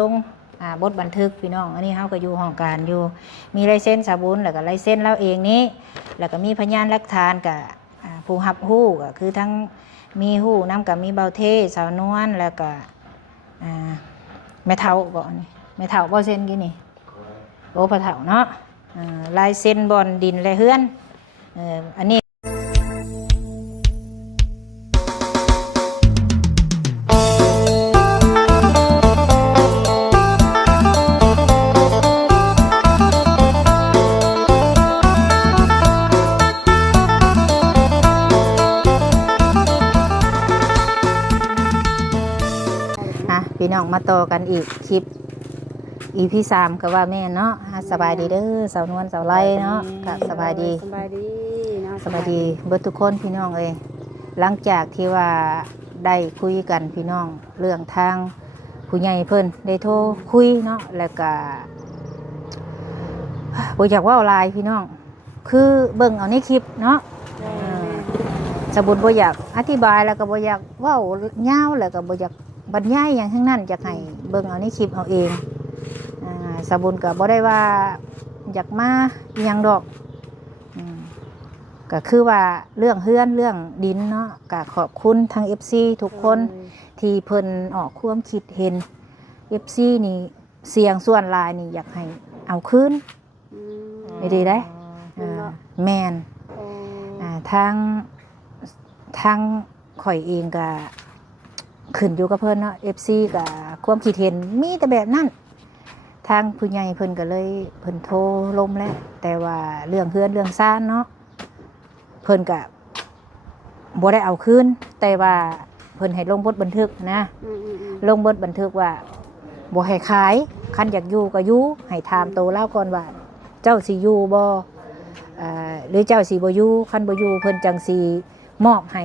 ลงบทบันทึกพี่น้องอันนี้เฮาก็อยู่ห้องการอยู่มีลายเซ็นสาบุญแล้วก็ลายเซ็นเราเองนี้แล้วก็มีพยานหลักฐานกับผู้รับรู้ก็คือทั้งมีฮู้นำกับมีเบาเทสาวนวลแล้วก็แม่เฒ่าบ่นี่แม่เฒ่าบ่เซ็นกี่นี่โอ้พ่อเฒ่าเนาะลายเซ็นบอนดินและเฮือนอันนี้พี่น้องมาต่อกันอีกคลิป EP 3ก็ว่าแม่เนาะสบายดีเด้อสาวนวลสาวไล่เนาะก็สบายดีสบายดีสบายดีเบิดทุกคนพี่น้องเอ้ยหลังจากที่ว่าได้คุยกันพี่น้องเรื่องทางผู้ใหญ่เพิ่นได้โทรคุยเนาะแล้วก็บ่อยากเว้าหลายพี่น้องคือเบิ่งเอาในคลิปเนาะสบุญบ่อยากอธิบายแล้วก็บ่อยากเว้ายาวแล้วก็บ่อยากบรรยายอย่างทั้งนั้นอยากให้เบิ่งเอาในคลิปเอาเองสบุญก็บ่ได้ว่าอยากมาอหยังดอกก็คือว่าเรื่องเฮือนเรื่องดินเนาะก็ขอบคุณทาง FC ทุกคนที่เพิ่นออกความคิดเห็น FC นี่เสียงส่วนหลายนี่อยากให้เอาคืนไม่ดีได้แม่นทางข่อยเองก็ขึ้นอยู่กับเพิ่นเนาะ FC ก็ความคิดเห็นมีแต่แบบนั้นทางผู้ใหญ่เพิ่นก็เลยเพิ่นโทรลมแล้วแต่ว่าเรื่องเฮือนเรื่องซ่านเนาะเพิ่นก็บ่ได้เอาคืนแต่ว่าเพิ่นให้ลงบทบันทึกนะลงบทบันทึกว่าบ่ให้ขายคันอยากอยู่ก็อยู่ให้ถามโตเล่าก่อนว่าเจ้าสิอยู่บ่หรือเจ้าสิบ่อยู่คันบ่อยู่เพิ่นจังสิมอบให้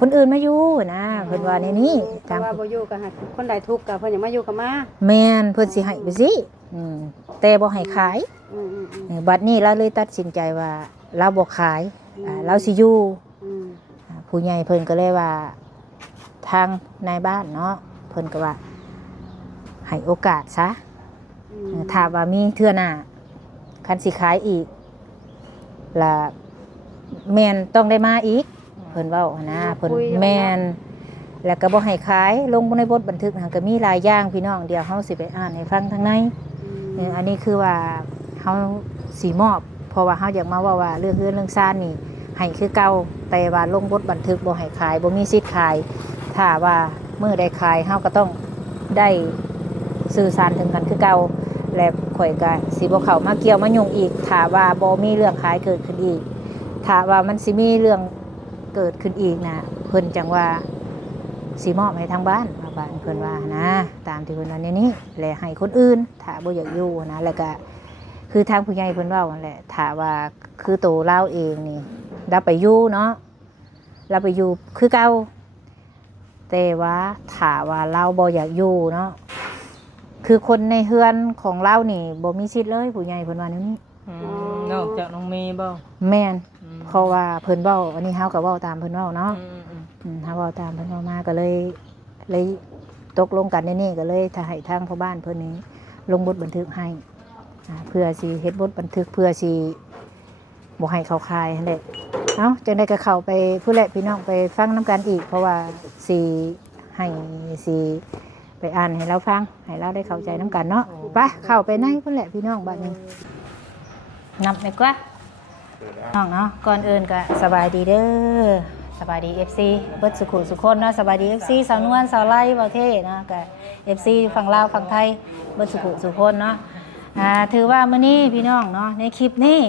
คนอื่นมาอยู่นะเพิ่นว่าในนี้ทางว่าบ่อยู่ก็ให้คนใดทุกข์ก็เพิ่นอยากมาอยู่ก็มาแม่นเพิ่นสิให้ไปสิแต่บ่ให้ขายบัดนี้เราเลยตัดสินใจว่าเราบ่ขายเราสิอยู่ผู้ใหญ่เพิ่นก็เลยว่าทางนายบ้านเนาะเพิ่นก็ว่าให้โอกาสซะถ้าว่ามีเทื่อหน้าคันสิขายอีกล่ะแม่นต้องได้มาอีกเพิ่นเว้านะเพิ่นแม่นแล้วก็บ่ให้ขายลงในบทบันทึกก็มีหลายอย่างพี่น้องเดี๋ยวเฮาสิไปอ่านให้ฟังทางในอันนี้คือว่าเฮาสิมอบเพราะว่าเฮาอยากมาว่าเรื่องเฮือนเรื่องซ่านนี่ให้คือเก่าแต่ว่าลงบทบันทึกบ่ให้ขายบ่มีสิทธิ์ขายถ้าว่ามื้อใดขายเฮาก็ต้องได้สื่อสารถึงกันคือเก่าและข่อยก็สิบ่เข้ามาเกี่ยวมายุ่งอีกถ้าว่าบ่มีเรื่องขายเกิดขึ้นอีกถ้าว่ามันสิมีเรื่องเกิดขึ้นอีกนะเพิ่นจังว่าสิมอบให้ทางบ้านเพิ่นว่านะตามที่เพิ่นว่านี้และให้คนอื่นถ้าบ่อยากอยู่นะแล้วก็คือทางผู้ใหญ่เพิ่นเว้านั่นแหละถ้าว่าคือโตเราเองนี่เราไปอยู่เนาะเราไปอยู่คือเก่าแต่ว่าถ้าว่าเราบ่อยากอยู่เนาะคือคนในเฮือนของเรานี่บ่มีสิทธิ์เลยผู้ใหญ่เพิ่นว่านี้นอกจากน้องเมย์บ่แม่นเพราะว่าเพิ่นเว้าอันนี้เฮาก็เว้าตามเพิ่นเว้าเนาะเฮาเว้าตามเพิ่นเว้ามาก็เลยตกลงกันในนี้ก็เลยถ้าให้ทางพ่อบ้านเพิ่นนี้ลงบทบันทึกให้เพื่อสิเฮ็ดบทบันทึกเพื่อสิบ่ให้เขาคายนั่นแหละเอ้าจังได๋ก็เข้าไปผู้แลพี่น้องไปฟังนํกันอีกเพราะว่าสิให้สิไปอ่านให้เราฟังให้เราได้เข้าใจนํกันเนาะไปเข้าไปในผู้แลพี่น้องบัดนี้นับดีกว่าน้องเนาะก่อนอื่นก็สบายดีเด้อสบายดี FC เบิดสุขุสุคนเนาะสบายดี FC สาวนวลสาวไล่ประเทศเนาะก็ FC ฝั่งลาวฝั่งไทยเบิดสุขุสุคนเนาะถือว่ามื้อนี้พี่น้องเนาะในคลิปนี้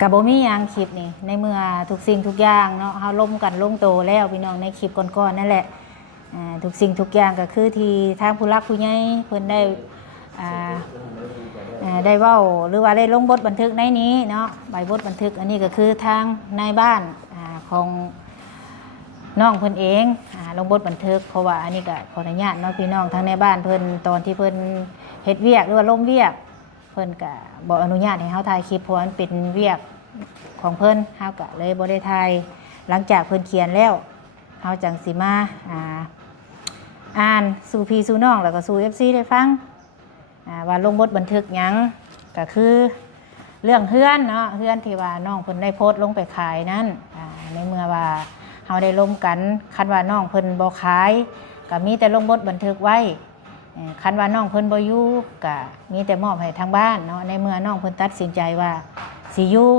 ก็บ่มีหยังคลิปนี้ในเมื่อทุกสิ่งทุกอย่างเนาะเฮาล้มกันลงโตแล้วพี่น้องในคลิปก่อนๆนั่นแหละทุกสิ่งทุกอย่างก็คือที่ทางผู้รักผู้ใหญ่เพิ่นได้ได้เว้าหรือว่าได้ลงบทบันทึกในนี้เนาะใบบทบันทึกอันนี้ก็คือทางนายบ้านของน้องเพิ่นเองลงบทบันทึกเพราะว่าอันนี้ก็ขออนุญาตเนาะพี่น้องทางในบ้านเพิ่นตอนที่เพิ่นเฮ็ดเวียกหรือว่าลงเวียกเพิ่นก็บ่อนุญาตให้เฮาถ่ายคลิปเพราะมันเป็นเวียกของเพิ่นเฮาก็เลยบ่ได้ถ่ายหลังจากเพิ่นเขียนแล้วเฮาจังสิมา อ่านสู่พี่สู่น้องแล้วก็สู่ FC ได้ฟังว่าลงบทบันทึกหยังก็คือเรื่องเฮือนเนาะเฮือนที่ว่าน้องเพิ่นได้โพสต์ลงไปขายนั้นในเมื่อว่าเฮาได้ร่วมกันคันว่าน้องเพิ่นบ่ขายก็มีแต่ลงบทบันทึกไว้คันว่าน้องเพิ่นบ่อยู่ก็มีแต่มอบให้ทางบ้านเนาะในเมื่อน้องเพิ่นตัดสินใจว่าสิอยู่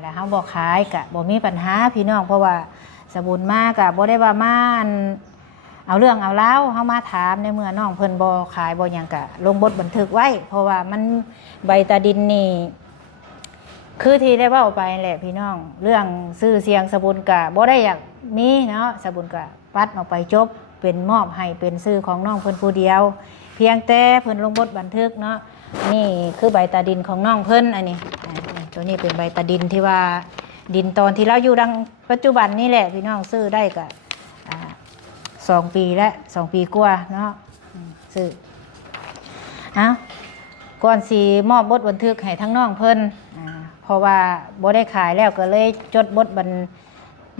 แล้วเฮาบ่ขายก็บ่มีปัญหาพี่น้องเพราะว่าสบุญมาก็บ่ได้ว่ามาเอาเรื่องเอาเล่าเฮามาถามในเมื่อน้องเพิ่นบ่ขายบ่หยังก็ลงบทบันทึกไว้เพราะว่ามันใบตาดินนี่คือที่ได้เว้าไปแหละพี่น้องเรื่องชื่อเสียงสบุญก็บ่ได้อยากมีเนาะสบุญก็ปัดออกไปจบเป็นมอบให้เป็นชื่อของน้องเพิ่นผู้เดียวเพียงแต่เพิ่นลงบทบันทึกเนาะนี่คือใบตาดินของน้องเพิ่นอันนี้ตัวนี้เป็นใบตาดินที่ว่าดินตอนที่เราอยู่ดังปัจจุบันนี่แหละพี่น้องซื้อได้ก็2 ปีและ2 ปีกว่าเนาะซื้อก่อนสีมอบบทบันทึกให้ทั้งน้องเพิ่นเพราะว่าบ่ได้ขายแล้วก็เลยจด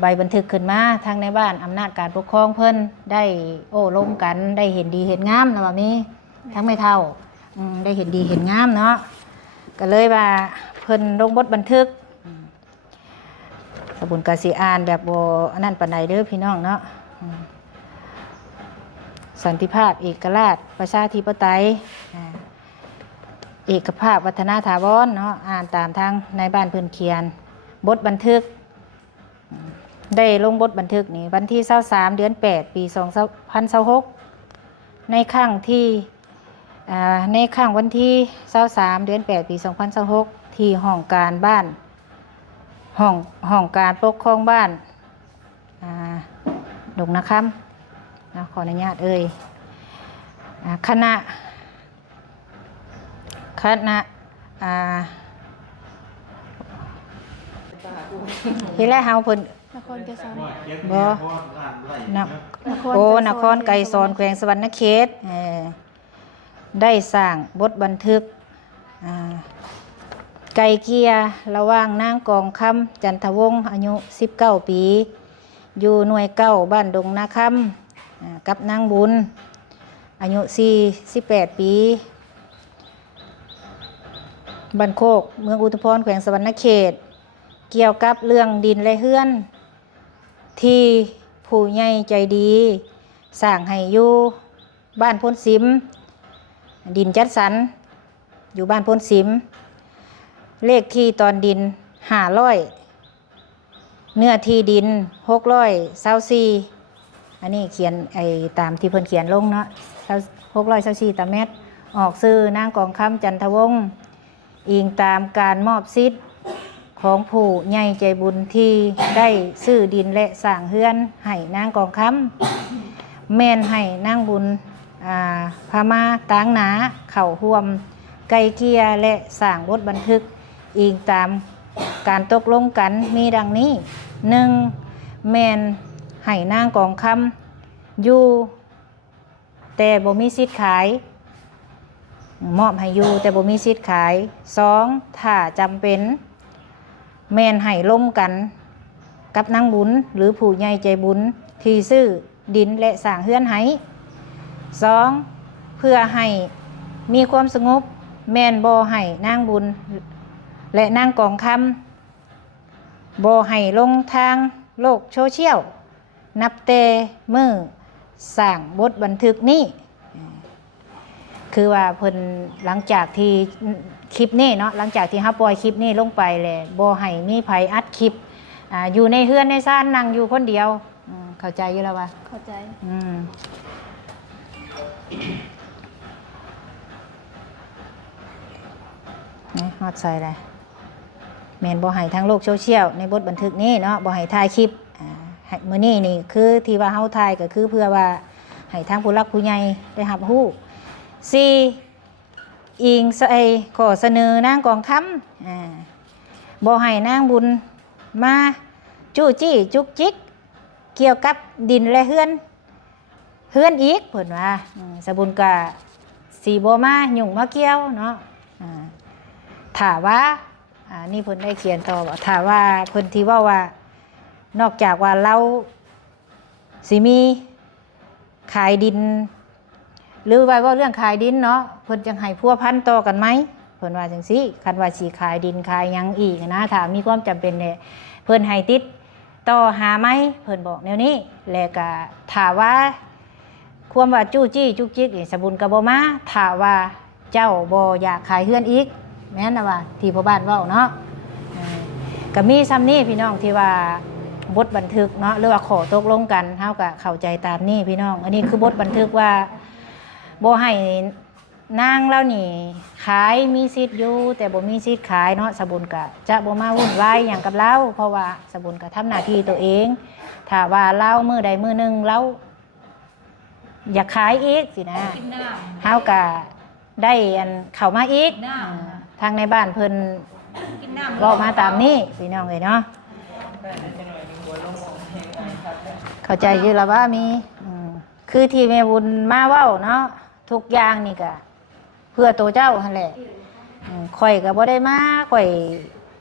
ใบบันทึกขึ้นมาทางในบ้านอำนาจการปกครองเพิ่นได้โอ้ล้มกันได้เห็นดีเห็นงามนะแบบนี้ทั้งไม่เท่าได้เห็นดีเห็นงามเนาะก็เลยว่าเพิ่นลงบทบันทึกสบุญกสิอ่านแบบบ่อันนั้นปานใดเด้อพี่น้องเนาะสันติภาพเอกราชประชาธิปไตยเอกภาพวัฒนาถาวรเนาะอ่านตามทางในบ้านเพิ่นเขียนบทบันทึกได้ลงบทบันทึกนี่วันที่23เดือน8ปี2026ในครั้งวันที่23เดือน8ปี2026ที่ห้องการบ้านห้องการปกครองบ้านดงนาคำขออนุญาตคณะที่แรกเฮาเพิ่นนครไกรสอนบ่นครไกรสอนแขวงสวรรณเขตได้สร้างบทบันทึกไก่เกลียระหว่างนางกองคำจันทวงศ์อายุ19 ปีอยู่หน่วย9บ้านดงนาคำกับนางบุญอายุ48 ปีบ้านโคกเมืองอุทุมพรแขวงสวรรณเขตเกี่ยวกับเรื่องดินและเฮือนที่ผู้ใหญ่ใจดีสร้างให้อยู่บ้านพ้นสิมดินจัดสรรอยู่บ้านพ้นสิมเลขที่ตอนดิน500เนื้อที่ดิน624อันนี้เขียนตามที่เพิ่นเขียนลงเนาะ624 ตารางเมตรออกซื้อนางกองคำจันทวงศ์อิงตามการมอบสิทธิ์ของผู้ใหญ่ใจบุญที่ได้ซื้อดินและสร้างเฮือนให้นางกองคำแม่นให้นางบุญพามาตางหนาเข่าห่วมไก่เกลียและสร้างบทบันทึกอิงตามการตกลงกันมีดังนี้1แม่นให้นางกองคำอยู่แต่บ่มีสิทธิ์ขายมอบให้อยู่แต่บ่มีสิทธิ์ขาย2ถ้าจำเป็นแม่นให้ล้มกันกับนางบุญหรือผู้ใหญ่ใจบุญที่ซื้อดินและสร้างเฮือนให้2เพื่อให้มีความสงบแม่นบ่ให้นางบุญและนางกองคำบ่ให้ลงทางโลกโซเชียลนับแต่มื้อสร้างบทบันทึกนี้คือว่าเพิ่นหลังจากที่คลิปนี้เนาะหลังจากที่เฮาปล่อยคลิปนี้ลงไปแล้วบ่ให้มีไผอัดคลิปอยู่ในเฮือนในซ่านนั่งอยู่คนเดียวเข้าใจอยู่แล้วว่าเข้าใจฮอดใส่เลยแม่นบ่ให้ทางโลกโซเชียลในบทบันทึกนี้เนาะบ่ให้ถ่ายคลิปมื้อนี้นี่คือที่ว่าเฮาถ่ายก็คือเพื่อว่าให้ทางผู้หลักผู้ใหญ่ได้รับรู้4อิงขอเสนอนางกองคำบ่ให้นางบุญมาจู้จี้จุกจิกเกี่ยวกับดินและเฮือนอีกเพิ่นว่าสบุญก็สิบ่มายุ่งมาเกี่ยวเนาะถ้าว่านี่เพิ่นได้เขียนต่อว่าถ้าว่าเพิ่นที่ว่านอกจากว่าเราสิมี ขายดิน หรือว่าเรื่องขายดินเนาะเพิ่นจังให้พัวพันต่อกันไหมเพิ่นว่าจังซี่คันว่าสิขายดินขายหยังอีกนะถ้ามีความจำเป็นเนี่ยเพิ่นให้ติดต่อหาไหมเพิ่นบอกแนวนี้แล้วก็ถ้าว่าความว่าจู้จี้จุกจิกนี่สบุญก็บ่มาถ้าว่าเจ้าบ่อยากขายเฮือนอีกแม่นน่ะว่าที่พ่อบ้านเว้าเนาะก็มีซ้ำนี้พี่น้องที่ว่าบทบันทึกเนาะหรือว่าขอตกลงกันเฮาก็เข้าใจตามนี้พี่น้องอันนี้คือบทบันทึกว่าบ่ให้นางเล่านี่ขายมีสิทธิ์อยู่แต่บ่มีสิทธิ์ขายเนาะสบุญก็จะบ่มาวุ่นวายหยังกับเราเพราะว่าสบุญก็ทำหน้าที่ตัวเองถ้าว่าเรามื้อใดมื้อหนึงเราอยากขายอีกสินะเฮาก็ได้อันเข้ามาอีกทางในบ้านเพิ่นเว้ามาตามนี้พี่น้องเอ้ยเนาะเข้าใจอยู่แล้วว่ามีคือที่แม่บุญมาเว้าเนาะทุกอย่างนี่ก็เพื่อตัวเจ้าหั่นแหละข่อยก็บ่ได้มาข่อย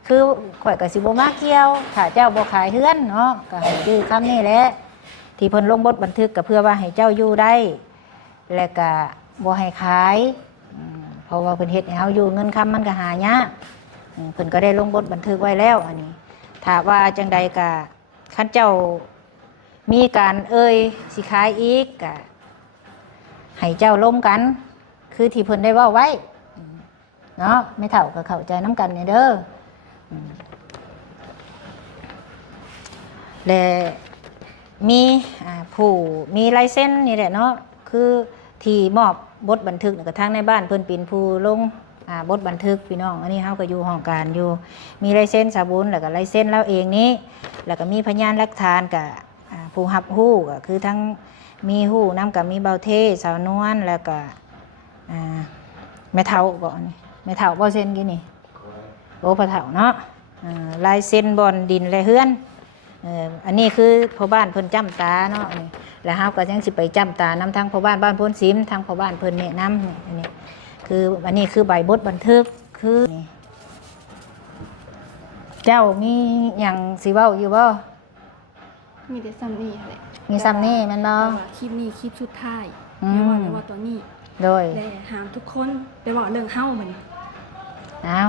คือข่อยก็สิบ่มาเกี่ยวถ้าเจ้าบ่ขายเฮือนเนาะก็ให้ชื่อคำนี้แหละที่เพิ่นลงบทบันทึกก็เพื่อว่าให้เจ้าอยู่ได้และก็บ่ให้ขายเพราะว่าเพิ่นเฮ็ดให้เฮาอยู่เงินคำมันก็หายากเพิ่นก็ได้ลงบทบันทึกไว้แล้วอันนี้ถ้าว่าจังใดก็คันเจ้ามีการสิขายอีกก็ให้เจ้าล้มกันคือที่เพิ่นได้เว้าไว้เนาะไม่เท่าก็เข้าใจน้ำกันเนี่ยเด้อและมีผู้มีลายเส้นนี่แหละเนาะคือที่มอบบทบันทึกกระทั่งในบ้านเพิ่นเป็นผู้ลงบทบันทึกพี่น้องอันนี้เฮาก็อยู่ห้องการอยู่มีลายเส้นสาบุญแล้วก็ลายเส้นเราเองนี้แล้วก็มีพยานหลักฐานกับผู้รับรู้ก็คือทั้งมีหู้น้ำกับมีเบาเทสาวนวลแล้วก็แม่เฒ่าบ่นี่แม่เฒ่าบ่เส้นกี่นี่โอ้พ่อเฒ่าเนาะลายเส้นบอนดินและเฮือนอันนี้คือพ่อบ้านเพิ่นจ้ำตาเนาะนี่แล้วเฮาก็ยังสิไปจ้ำตานำทางพ่อบ้านบ้านโพ้นซิมทางพ่อบ้านเพิ่นแนะนำอันนี้คืออันนี้คือใบบทบันทึกคือนี่เจ้ามีหยังสิเว้าอยู่บ่มีแต่ซ้ำนี่แหละมีซ้ำนี่แม่นบ่คลิปนี้คลิปสุดท้ายไม่ว่าตัวนี้โดยแต่หามทุกคนไปบอกเรื่องเฮ้าเหมือนอ้าว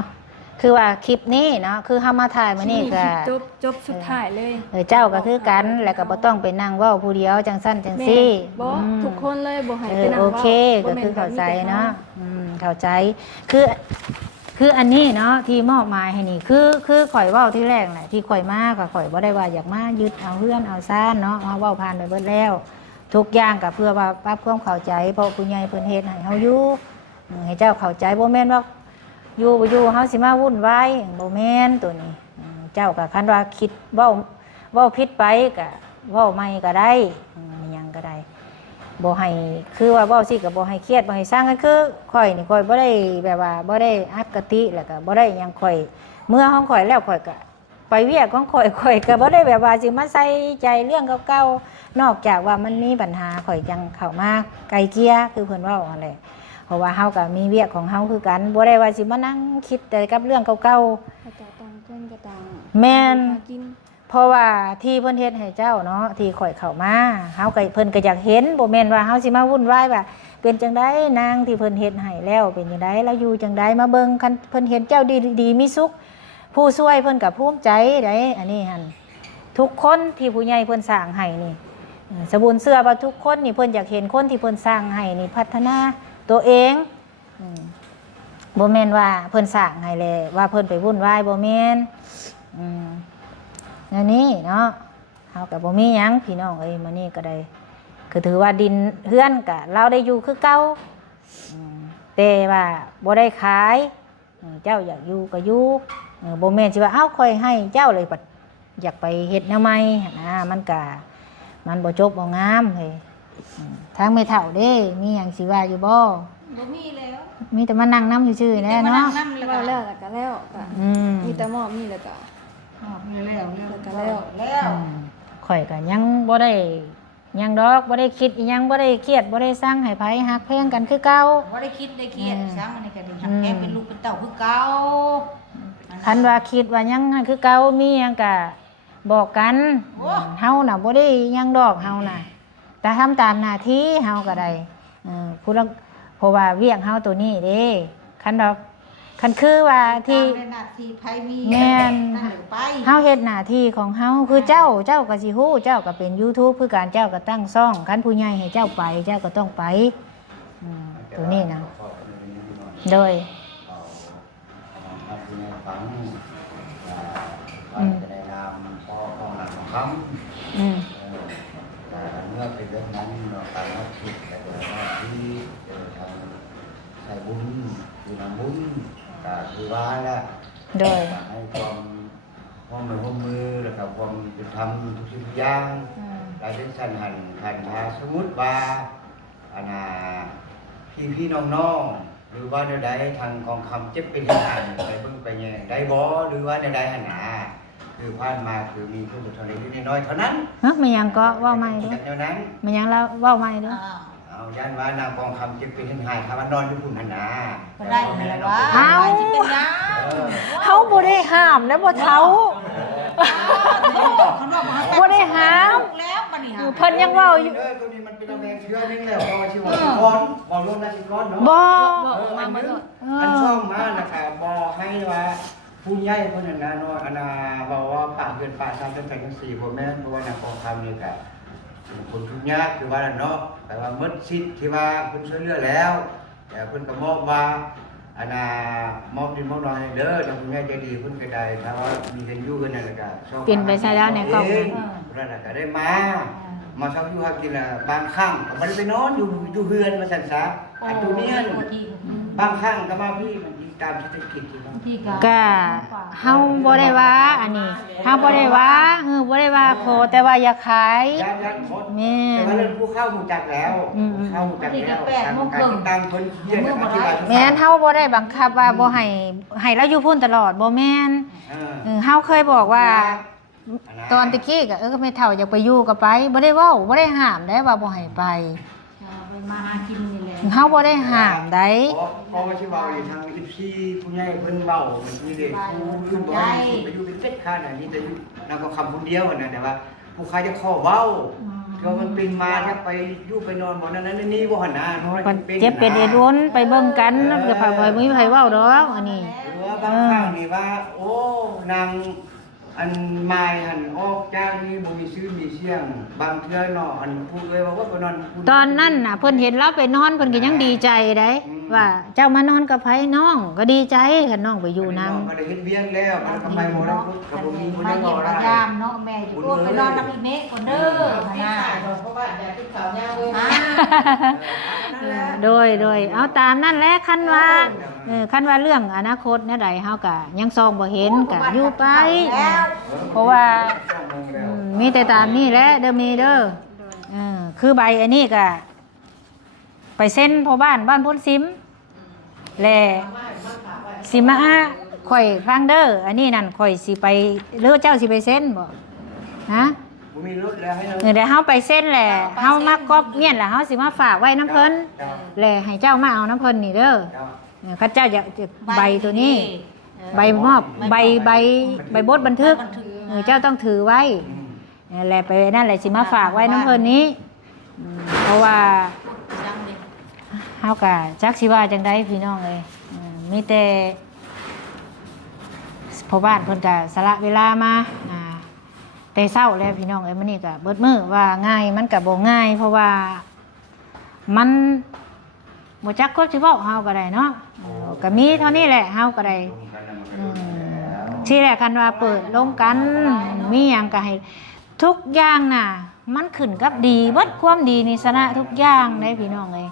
คือว่าคลิปนี้เนาะคือเฮามาถ่ายมื้อนี้ก็จบสุดท้ายเลยเจ้าก็คือกันแล้วก็บ่ต้องไปนั่งเว้าผู้เดียวจังซั่นจังซี่บ่ทุกคนเลยบ่ให้ไปนั่งเว้าโอเคก็คือเข้าใจเนาะเข้าใจคืออันนี้เนาะที่มอบหมายให้นี่คือข่อยเว้าที่แรกน่ะที่ข่อยมาก็ข่อยบ่ได้ว่าอยากมายึดเอาเฮือนเอาซ่านเนาะเฮาเว้าผ่านไปเบิดแล้วทุกอย่างก็เพื่อว่าปรับความเข้าใจเพราะผู้ใหญ่เพิ่นเฮ็ดให้เฮาอยู่ให้เจ้าเข้าใจบ่แม่นว่าอยู่บ่อยู่เฮาสิมาวุ่นวายบ่แม่นตัวนี้เจ้าก็คันว่าคิดเว้าผิดไปก็เว้าใหม่ก็ได้หยังก็ได้บ่ให้คือว่าเว้าสิก็บ่ให้เครียดบ่ให้สร้างกันคือข่อยนี่ข่อยบ่ได้แบบว่าบ่ได้อคติแล้วก็บ่ได้หยังข่อยเมื่อของข่อยแล้วข่อยก็ไปเวียกของข่อยก็บ่ได้แบบว่าสิมาใส่ใจเรื่องเก่าๆนอกจากว่ามันมีปัญหาข่อยจังเข้ามาไกลเกลี่ยคือเพิ่นเว้านั่นแหละเพราะว่าเฮาก็มีเวียกของเฮาคือกันบ่ได้ว่าสิมานั่งคิดแต่กับเรื่องเก่าๆแม่นเพราะว่าที่เพิ่นเฮ็ดให้เจ้าเนาะที่ข่อยเข้ามาเฮาก็เพิ่นก็อยากเห็นบ่แม่นว่าเฮาสิมาวุ่นวายว่าเป็นจังได๋นางที่เพิ่นเฮ็ดให้แล้วเป็นจังได๋แล้วอยู่จังได๋มาเบิ่งคันเพิ่นเห็นเจ้าดีมีสุขผู้ช่วยเพิ่นก็ภูมิใจได้อันนี้หั่นทุกคนที่ผู้ใหญ่เพิ่นสร้างให้นี่สบุญเชื่อว่าทุกคนนี่เพิ่นอยากเห็นคนที่เพิ่นสร้างให้นี่พัฒนาตัวเองบ่แม่นว่าเพิ่นสร้างให้เลยว่าเพิ่นไปวุ่นวายบ่แม่นอันนี้เนาะเฮาก็บ่มีหยังพี่น้องเอ้ยมื้อนี้ก็ได้คือถือว่าดินเฮือนก็เราได้อยู่คือเก่าแต่ว่าบ่ได้ขายเจ้าอยากอยู่ก็อยู่บ่แม่นสิว่าเอ้าค่อยให้เจ้าเลยบัดอยากไปเฮ็ดแนวใหม่นะมันบ่จบบ่งามเฮ้ยทางไม่เฒ่าเด้มีหยังสิว่าอยู่บ่มีแล้วมีแต่มานั่งน้ำชื่อๆแน่เนาะแล้วก็แล้วมีแต่หม้อมีแล้วก็แล้วข่อยก็ยังบ่ได้ยังดอกบ่ได้คิดอีหยังบ่ได้เครียดบ่ได้สั่งให้ไผฮักแพงกันคือเก่าบ่ได้คิดได้เครียดซ้ํอันนี้ก็ได้ฮักแพงเป็นลูกเป็นเต้าคือเก่าคันว่าคิดว่ายังคือเก่ามีหยังก็บอกกันเฮาน่ะบ่ได้ยังดอกเฮาน่ะ แต่ทำตามหน้าที่เฮาก็ได้ผู้ละเพราะว่าเวียกเฮาตัวนี้เด้คันคือว่าที่ ตามหน้าที่ไผมี แม่น นั่นไป เฮาเฮ็ดหน้าที่ของเฮาคือเจ้าก็สิฮู้เจ้าก็เป็น YouTube คือการเจ้าก็ตั้งช่องคันผู้ใหญ่ให้เจ้าไปเจ้าก็ต้องไปตัวนี้นะโดยจะได้นำพ่อของหลังของคำแต่เมื่อเป็นเรื่องนั้นเราตามนักคิดแต่ตัวหน้าที่ทำใส่บุญคือนำบุญก็คือว่าแล้ว โดย ให้ความมือแล้วก็ความจะทำทุกสิ่งทุกอย่างหลายเรื่องสั้นหันพาสมมุติว่าพี่น้องหรือว่าใดทางกองคำเจ็บเป็นหันไปเบิ่งไปแย่ได้บ่หรือว่าใดหันหาคือผ่านมาคือมีผู้สุดท้ายนิดน้อยเท่านั้น ฮะมันยังก็เว้าใหม่เด้อ เท่านั้น มันยังแล้วเว้าใหม่เด้อ เอาย่านว่านางกองคำเจ็บเป็นหายคำว่านอนอยู่พุ่นหันหา บ่ได้นั่นแหละว่า เอ้า สิเป็นหยัง เฮาบ่ได้ห้ามนะบ่เฒ่า บ่ได้ห้าม แล้วบัดนี้หา เพิ่นยังเว้าอยู่ ตัวนี้มันเป็นแรงเชื้อนี่แหละพอชื่อว่าสิก้อนพอลงได้สิก้อนเนาะ บ่ อันช่องมานะครับบอกให้ว่าผู้ใหญ่คนนั้นนะน้อยอันน่ะบอกว่าป่าเกินป่าทำจนไปทั้ง4บ่แม่นเพราะว่านางกองคำนี่ก็คนทุกข์ยากคือว่านั่นเนาะแต่ว่าหมดสิทธิ์ที่ว่าเพิ่นช่วยเหลือแล้วแต่เพิ่นก็มอบว่าอันน่ะมอบดินมอบดอนให้เด้อทางผู้ใหญ่ใจดีเพิ่นก็ได้ถ้าว่ามีกันอยู่กันนั่นแหละก็ช่อง เป็นไปซะแล้วในกล้องนั้น นั่นน่ะก็ได้มาชอบอยู่หากินน่ะบางครั้งก็บ่ได้ไปนอนอยู่เฮือนว่าซั่นซะอันตัวเนี้ยบางครั้งก็มาพี่มันตามเศรษฐกิจที่มัน ก็เฮาบ่ได้ว่าอันนี้เฮาบ่ได้ว่าบ่ได้ว่าขอแต่ว่าอย่าขาย ยันหมด แม่ แต่ว่าเรื่องผู้เข้าหูจักแล้วเข้าหูจักแล้วการตั้งคนเยี่ยนอธิบาย แม่นเฮาบ่ได้บังคับว่าบ่ให้เราอยู่พุ่นตลอดบ่แม่นเฮาเคยบอกว่าตอนตะกี้ก็ก็ไม่เฒ่าอยากไปอยู่ก็ไปบ่ได้เว้าบ่ได้ห้ามได้ว่าบ่ให้ไป ไปมาหากินนี่แหละ เฮาบ่ได้ห้ามได้ พอมาชิเว้าทาง14ผู้ใหญ่เพิ่นเว้ามันมีเด็กผู้อื่นบ่ให้ไปอยู่เป็นเป็ดข้าน่ะนี่แต่อยู่นำก็คำผู้เดียวน่ะแต่ว่าผู้ใครจะขอเว้าก็มันเป็นมาจะไปอยู่ไปนอนบ่นั้นนี่บ่หั่นน่ะ มันเจ็บเป็นเอ็ดวนไปเบิ่งกันเดี๋ยวพาไปบ่มีไผเว้าดอกอันนี้ หรือว่าบางครั้งนี่ว่าโอ้นางอันไม้หันออกจากนี่บ่มีชื่อมีเสียงบางเทื่อเนาะอันพูดเลยว่าไปนอน ตอนนั้นน่ะเพิ่นเห็นเราไปนอนเพิ่นก็ยังดีใจได้ว่าเจ้ามานอนกับไผน้องก็ดีใจคันน้องไปอยู่นำ มันได้เฮ็ดเวียนแล้วมันก็ไปบ่ได้ก็บ่มีผู้ มา ใด เยี่ บ่ ยม ได้ ยามเนาะแม่อยู่โอ้ไปรอรับอีเมฆก่อนเด้อนะเพราะว่าอยากกินข้าวยาวเลย โดยเอาตามนั่นแหละคันว่าเรื่องอนาคตแนวใดเฮาก็ยังซองบ่เห็นก็อยู่ไปเพราะว่ามีแต่ตามนี่แหละเด้อมีเด้อคือใบอันนี้ก็ไปเซ็นพ่อบ้านพ้นซิมแลสิมาข่อยฟังเด้ออันนี้นั่นข่อยสิไปหรือเจ้าสิไปเซ็นบ่ฮะ บ่มีรถแล้วให้เรา เดี๋ยวเฮาไปเซ็นแหละเฮามาก๊อบเมียนแหละเฮาสิมาฝากไว้น้ำเพิ่นแหละให้เจ้ามาเอาน้ำเพิ่นนี่เด้อข้าเจ้าอยากใบตัวนี้ ใบมอบใบทบันทึกเจ้าต้องถือไว้แหละไปนั่นแหละสิมาฝากไว้น้ำเพิ่นนี้เพราะว่าเฮากะจักสิว่าจังได๋พี่น้องเอ้ยมีแต่พ่อบ้านเพิ่นก็สละเวลามาแต่เช้าแล้วพี่น้องเอ้ยมื้อนี้ก็เบิดมื้อว่าง่ายมันก็บ่ง่ายเพราะว่ามันบ่จักคนสิเว้าเฮาก็ได้เนาะก็มีเท่านี้แหละเฮาก็ได้ที่แรกกันว่าเปิดลงกันมีหยังก็ให้ทุกอย่างน่ะมันขึ้นกับดีเบิดความดีนี่ชนะทุกอย่างได้พี่น้องเอ้ย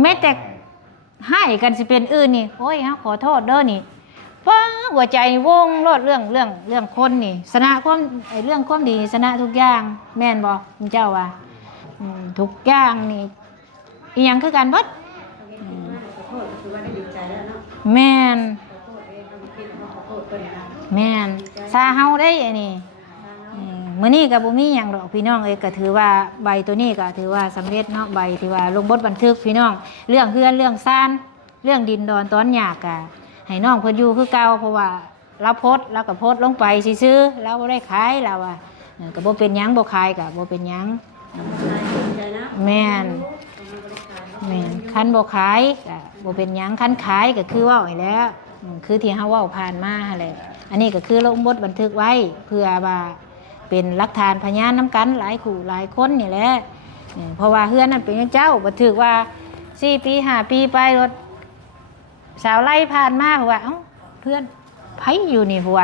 แม้แต่ให้กันสิเป็นอื่นนี่โอ้ยเฮาขอโทษเด้อนี่ฟ้าหัวใจวงโลดเรื่องคนนี่ชนะความเรื่องความดีชนะทุกอย่างแม่นบ่คุณเจ้าว่าทุกอย่างนี่อีหยังคือกันเบิดแม่นแม่นซาเฮาได้อันนี้มื้อนี้ก็บ่มีหยังดอกพี่น้องเอ้ยก็ถือว่าใบตัวนี้ก็ถือว่าสำเร็จเนาะใบที่ว่าลงบทบันทึกพี่น้องเรื่องเฮือนเรื่องซ่านเรื่องดินดอนตอนหยากก็ให้น้องเพิ่นอยู่คือเก่าเพราะว่าเราโพสต์เราก็โพสต์ลงไปซื่อๆเราบ่ได้ขายเราก็บ่เป็นหยังบ่ขายก็บ่เป็นหยัง แม่นแม่นคันบ่ขายก็บ่เป็นหยังคันขายก็คือเว้าให้แล้วคือที่เฮาเว้าผ่านมาหั่นแหละอันนี้ก็คือลงบทบันทึกไว้เพื่อว่าเป็นหลักฐานพยานนํกันหลายคู่หลายคนนี่แหละเพราะว่าเฮือนนั้นเป็นเจ้าบันทึกว่า4ปี5ปีไปรถสาวไล่ผ่านมาว่าเอ้าเพื่อนไผอยู่นี่หัว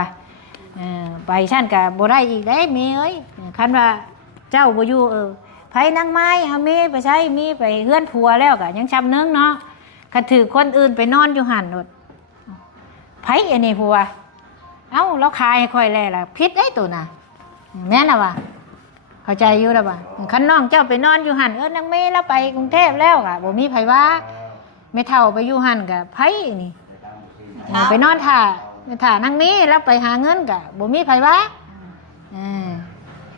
ไปชั้นก็บ่ได้อีกได้แม่เอ้ยคันว่าเจ้าบ่อยู่ไผนางไม้เฮามีไปใช้มีไปเฮือนผัวแล้วก็ยังช้ำนึงเนาะคันถือคนอื่นไปนอนอยู่หั่นโดดไผอันนี้ผัวเอ้าเราขายให้ค่อยแลล่ะผิดไอ้ตัวน่ะแม่นล่ะว่าเข้าใจอยู่แล้วว่าคันน้องเจ้าไปนอนอยู่หั่นนางเมย์แล้วไปกรุงเทพแล้วก็บ่มีไผว่าแม่เฒ่าไปอยู่หั่นก็ไผนี่ไปนอนท่านางนี้แล้วไปหาเงินก็บ่มีไผว่า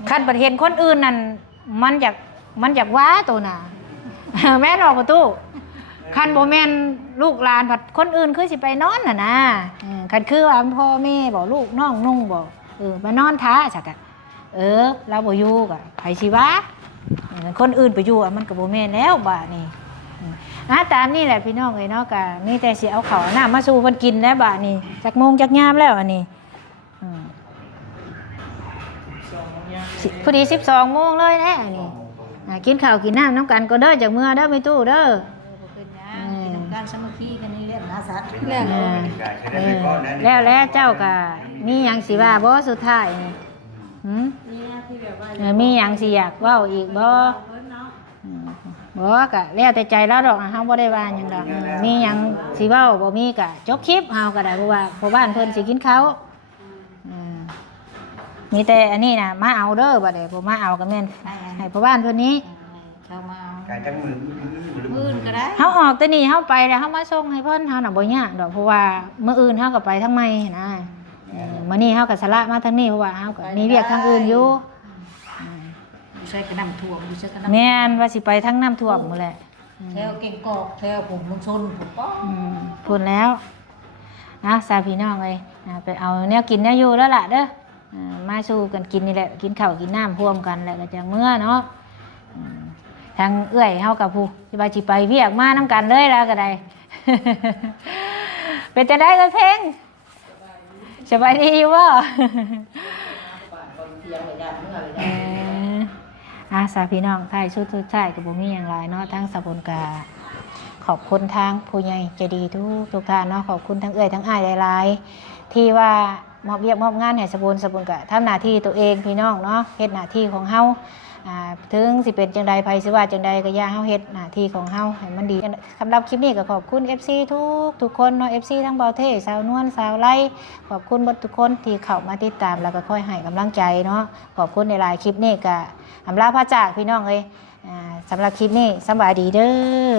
คันประเห็นคนอื่นนั่นมันอยากว้าตัวน่ะ แม่นบอกประตูคันบ่แม่นลูกหลานผัดคนอื่นคือสิไปนอนน่ะนะคันคือว่าพ่อแม่บอกลูกน้องนุ่งบอกมานอนท้าจักอะเราบ่อยู่ก็ไผสิว่าคนอื่นไปอยู่มันก็บ่แม่นแล้วบาดนี้ตามนี่แหละพี่น้องเอ้ยเนาะก็มีแต่สิเอาข้าวน้ำมาสู่เพิ่นกินแล้วบาดนี้จักโมงจักยามแล้วอันนี้พอดี12 โมงเลยแน่อันนี้กินข้าวกินน้ำน้ำกันก็เด้อจากเมื่อเด้อไม่ตู้เด้อการสมัคคีกันนี่เรียนนะสัตว์ แล้วเจ้าก็มีหยังสิว่าบ่สุดท้ายนี่มีหยังสิอยากเว้าอีกบ่ก็แล้วแต่ใจแล้วดอกเฮาบ่ได้ว่าหยังดอกมีหยังสิเว้าบ่มีก็จบคลิปเฮาก็ได้เพราะว่าพ่อบ้านเพิ่นสิกินข้าวมีแต่อันนี้นะมาเอาเด้อบัดนี้บ่มาเอาก็แม่นให้พ่อบ้านเพิ่นนี้ เข้ามา กายจังมือ อื่นก็ได้ เฮาออกแต่นี่เฮาไปแล้วเฮามาส่งให้เพิ่นเฮาน่ะบ่ยากดอกเพราะว่ามื้ออื่นเฮาก็ไปทางใหม่นะมื้อนี้เฮาก็สละมาทางนี้เพราะว่าเฮาก็มีเวียกทางอื่นอยู่ใช้กระน้ำท่วมใช้กระน้ำ แม่นว่าสิไปทางน้ำท่วมหมดแหละ แถวเก่งกอกแถวผมลงชนผมก็ พูดแล้วสาพี่น้องเอ้ยไปเอาแนวกินแนวอยู่แล้วล่ะเด้อมาสู่กันกินนี่แหละกินข้าวกินน้ำร่วมกันแหละก็จังเมื่อเนาะทางเอื้อยเฮากับผู้สิไปเวียกมานํกันเลยแล้วก็ได้ เป็นจังได๋ก็เพลงสบายดีอยู่บ่สาพี่น้องท้ายสุดท้ายก็บ่มีหยังหลายเนาะทั้งสบุญกาขอบคุณทางผู้ใหญ่ใจดีทุกท่านเนาะขอบคุณทั้งเอื้อยทั้งอ้ายหลายๆที่ว่ามอบเวียกมอบงานให้สบุญก็ทำหน้าที่ตัวเองพี่น้องเนาะเฮ็ดหน้าที่ของเฮาถึงสิเป็นจังใดภัยสิว่าจังใดก็อย่าเฮาเฮ็ดหน้าที่ของเฮาให้มันดีสำหรับคลิปนี้ก็ขอบคุณ FC ทุกคนเนาะ FC ทั้งเบาเท่สาวนวลสาวไล่ขอบคุณทุกคนที่เข้ามาติดตามแล้วก็ค่อยให้กำลังใจเนาะขอบคุณในหลายคลิปนี้ก็อำลาพระจากพี่น้องเอ้ยสำหรับคลิปนี้สบายดีเด้อ